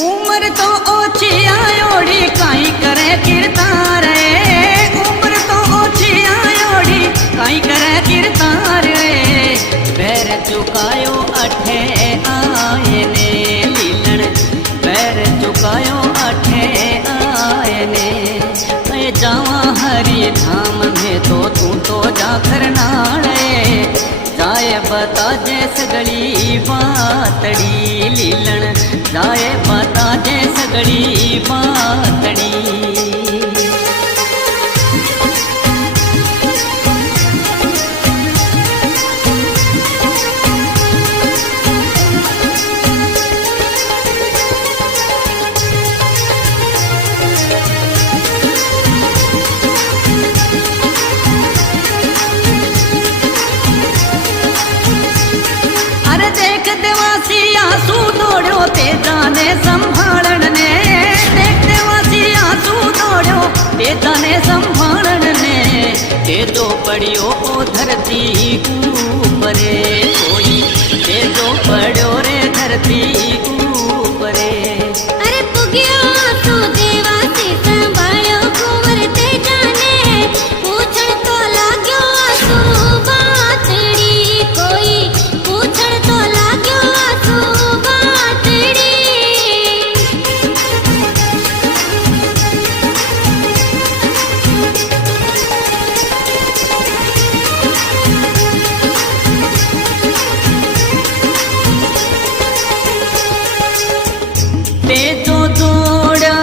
उम्र तो ओछी आयोड़ी काई करे किरतार उम्र तो ओछी आयोड़ी काई करे किरतार पैर चुकायो अठे आए ने लीलण पैर चुकायो अठे आए ने मैं जावा हरी धाम में तो तू तो जाकर नाड़े जाए बता जे सगड़ी बातड़ी लीलण जाए बता जे सगड़ी बातड़ी आंसू दौड़ो ते जाने संभालन ने देखते वासी आंसू दौड़ो ते जाने संभालन ने ते जो पड़ियो ओ धरती ऊपरे कोई ते जो पड़ो रे धरती ऊपरे अरे पुगियो आंसू देवासी संभालो कुंवर ते जाने पूछण तो लाग्यो आंसू बातड़ी कोई पूछण तो लाग्यो तो जोड़ा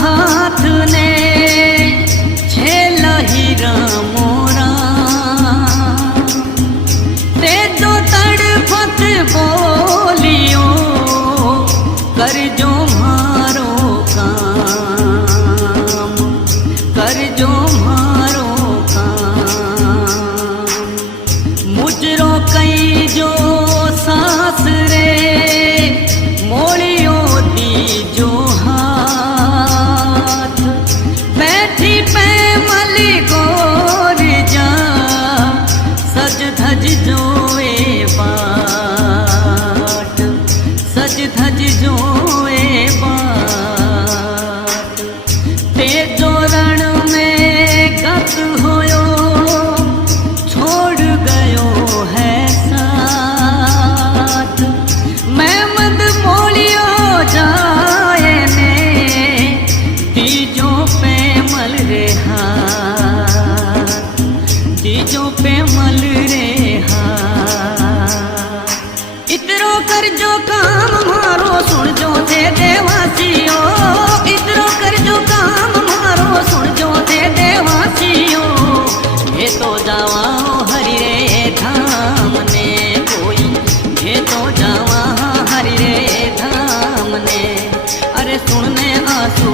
हाथ ने छेला हीरा मोरा ते जो तड़फत बोलियो कर जो मारो काम कर जो मारो काम मुजरो कई जो सास रे मोड़ियो जो हाथ बैठी पे मली गोर जा सज धज जोए बाट सज धज जोए बाट ते जो रण में गत होयो छोड़ गयो है साथ मैं मद मोलियो जाए ने दीजो पे मल रे हाथ दीजो पे मल रे हाथ इतरो कर जो काम मारो सुन जो थे देवासियो इतरो कर जो काम मारो सुन जो थे देवासियो ये तो जावा हरि रे धाम ने कोई ये तो जावा हरि रे धाम ने अरे सुनने आंसू